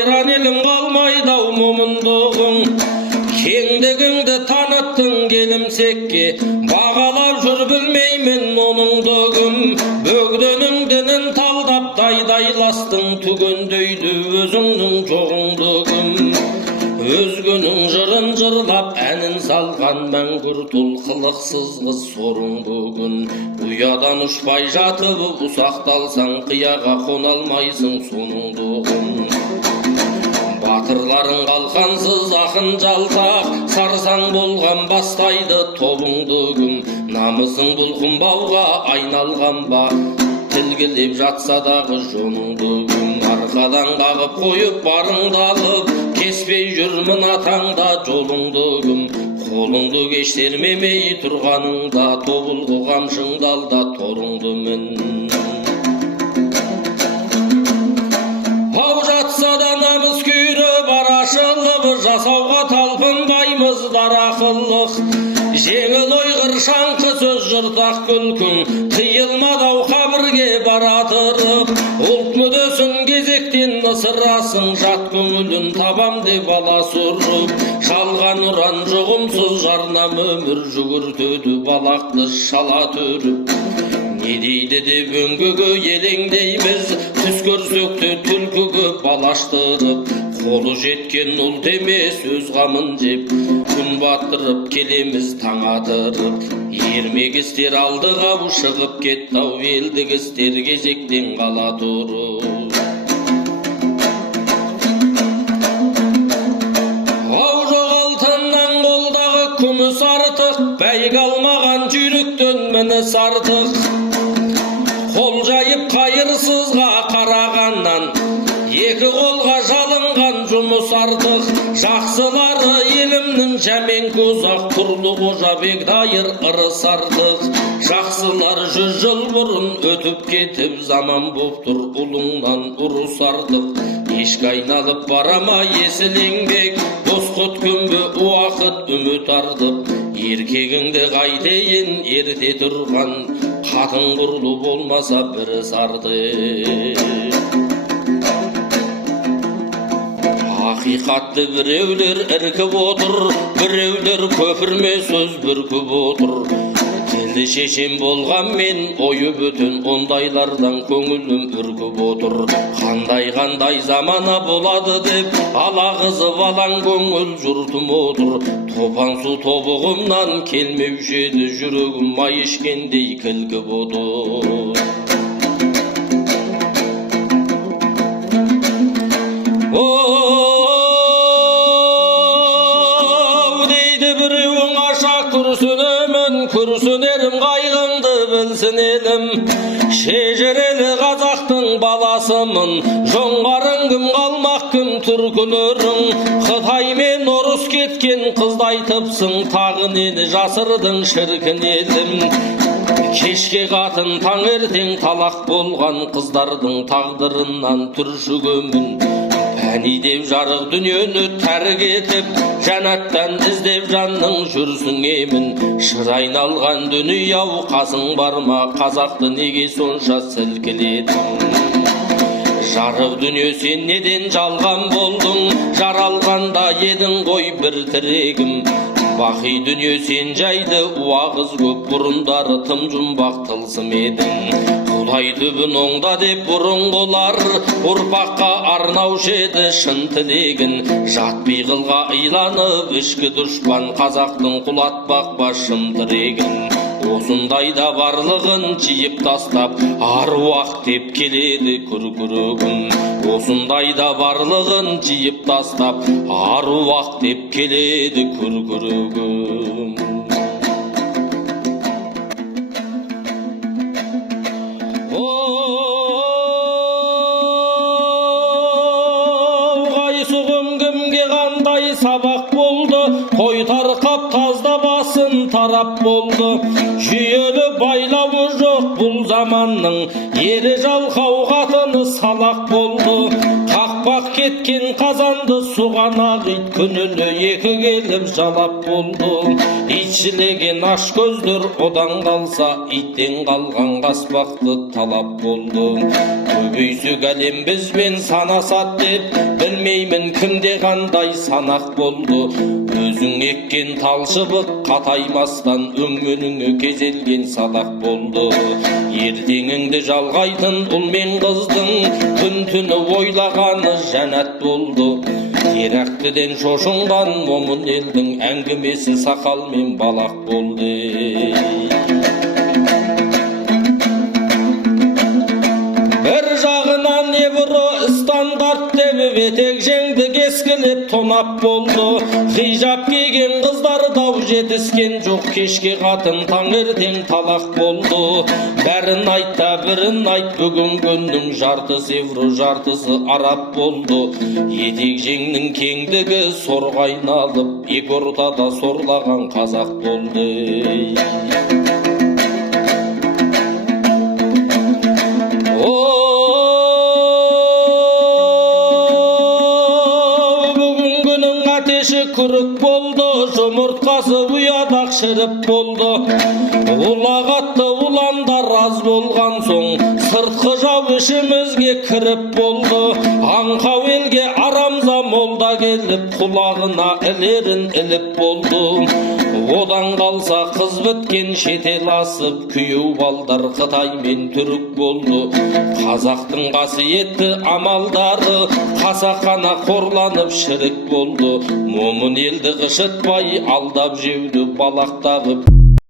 қайран елім қалмайды-ау момындығың. Кеңдігіңді таныттың келімсекке, бағалап жүр білмеймін оныңдығым. Бөгденің дінін талдап дайдайластың, түгендейді өзіңнің жоғыңдығым. Өзгінің жырын жырлап әнін салған мәңгүр тұл қылықсыз қыз сорың бүгін. Ұядан ұшпай жатып ұсақталсаң, қияға қоналмайсың соныңдығым. Батырларың қалқансыз ақын жалтақ, сарсаң болған бастайды тобыңдығым. Намысың бұлқынбауға айналған ба, тілгілеп жатса дағы жоныңдығым. Арқадан қағып қойып барыңды алып, кеспей жүрмін атаңда жолыңдығым. Қолыңды кештермемей тұрғаныңда, тобылғы қамшыңды алда торыңды мін. Ау жатса да намыс күйрі барашылық, жасауға талпынбаймыздар ақыллық. Жеңіл ойғыр шаңқы сөз жыртақ күлкің, тыйылмадау қабірге баратырып. Ұлт мүдесін кезектен ысырасың, жат көңілін табам деп алас ұрып. Жалған ұран жұғымсыз жарнам өмір жүгіртеді балақты шала түріп. Не дейді деп өңгігі елеңдейміз, түс көрсек те түлкігі балаштырып. Қолы жеткен ұлт емес өз қамын жеп, күн батырып келеміз таң атырып. Ермек істер алдыға шығып кетті-ау, елдік істер кезектен қала тұрып. Ау жоғалтыннан қолдағы күміс артық, бәйгі алмаған жүйріктен мініс артық. Қол жайып қайырсызға қарағаннан, екі қолға жалынған жұмыс артық. Жақсылары елімнің жәменкі ұзақ, тұрлы қожабек дайыр ырыс артық. Жақсылар 100 жыл бұрын өтіп кетіп, заман боп тұр ұлыңнан ұрыс артық. Ешкі айналып барама есіл еңбек, бос құт күнбі уақыт үміт артып. Еркегіңді қайтейін ерте тұрған, қатын құрлы болмаса бірі сарды. Ақиқатты біреулер іркіп отыр, біреулер көпірме сөз бүркіп отыр. Тілді шешен болған мен ойы бөтен, ондайлардан көңілім үркіп отыр. Қандай замана болады деп алағызып алаң көңіл жұртым отыр. Топан су тобығымнан келмеуші еді, жүрегім май ішкендей кілгіп отыр. Күрсінерім қайғыңды білсін елім, шежірелі қазақтың баласымын. Жоңғарың кім, қалмақ кім, түркілерің. Қытай мен орыс кеткен қыздай тыпсың, тағы нені жасырдың шіркін елім. Кешке қатын таңертең талақ болған қыздардың тағдырынан түршігімін. Әни деп жарық дүниені тәрік етіп, жәнаттан іздеп жанның жүрсің емін. Шыр айналған дүние-ау, қасың барма, қазақты неге сонша сілкіледің? Жарық дүние сен неден жалған болдың, жаралғанда едің ғой бір тірегім. Бақи дүние сен жайды уағыз көп, бұрындары тым жұмбақ тылсым едің. Құдай түбін оңда деп бұрын қолар, ұрпаққа арнаушы еді шын тілегін. Жат пиғылға иланып, ішкі дұшпан қазақтың құлатпақ башым тірегін. Осындайда барлығын жиып тастап, аруақ деп келеді күркірігім. Осындайда барлығын жиып тастап, аруақ деп келеді күркірігім. Сабақ болды, той тарқап тазда басын тарап болды. Жүйелі байлауы жоқ бұл заманның, ері жалқау қатыны салақ болды. Қақпақ кеткен қазанды суғана қит күніне екі келіп жалап болды. Итшілеген аш көздер одан қалса иттен қалған қаспақты талап болды. Көбейсек әлем бізбен санасат деп білмеймін кімде қандай санақ болды. Өзің еккен талшыбық қатаймастан өңменіңе кезелген садақ болды. Ертеңіңді жалғайтын ұл мен қыздың күн түні ойлағаны жәннат болды. Терақтіден шошынған момын елдің әңгімесі сақал мен балақ болды. Бір жағынан Евро стандарт деп етек жеңді кескілеп тонап болды. Хижап киген қыздар дау жетіскен жоқ, кешке қатын таңертең талақ болды. Бәрін айтта бірін айт, бүгін күннің жартысы Евро жартысы араб болды. Етек жеңнің кеңдігі сорға айналып, екі ортада сорлаған қазақ болды. Күрік болды, жұмыртқасы ұядақ шіріп болды. Улағатты уландар аз болған соң, сыртқы жау ішімізге кіріп болды. Аңқау елге арамза молда келіп, құлағына ілерін іліп болды. Одан қалса қыз біткен шетел асып, күйеу балдар Қытай мен түрік болды. Қазақтың қасиетті амалдары қасақана қорланып шірік болды. Момын елді қышытпай алдап жеуді балақтағып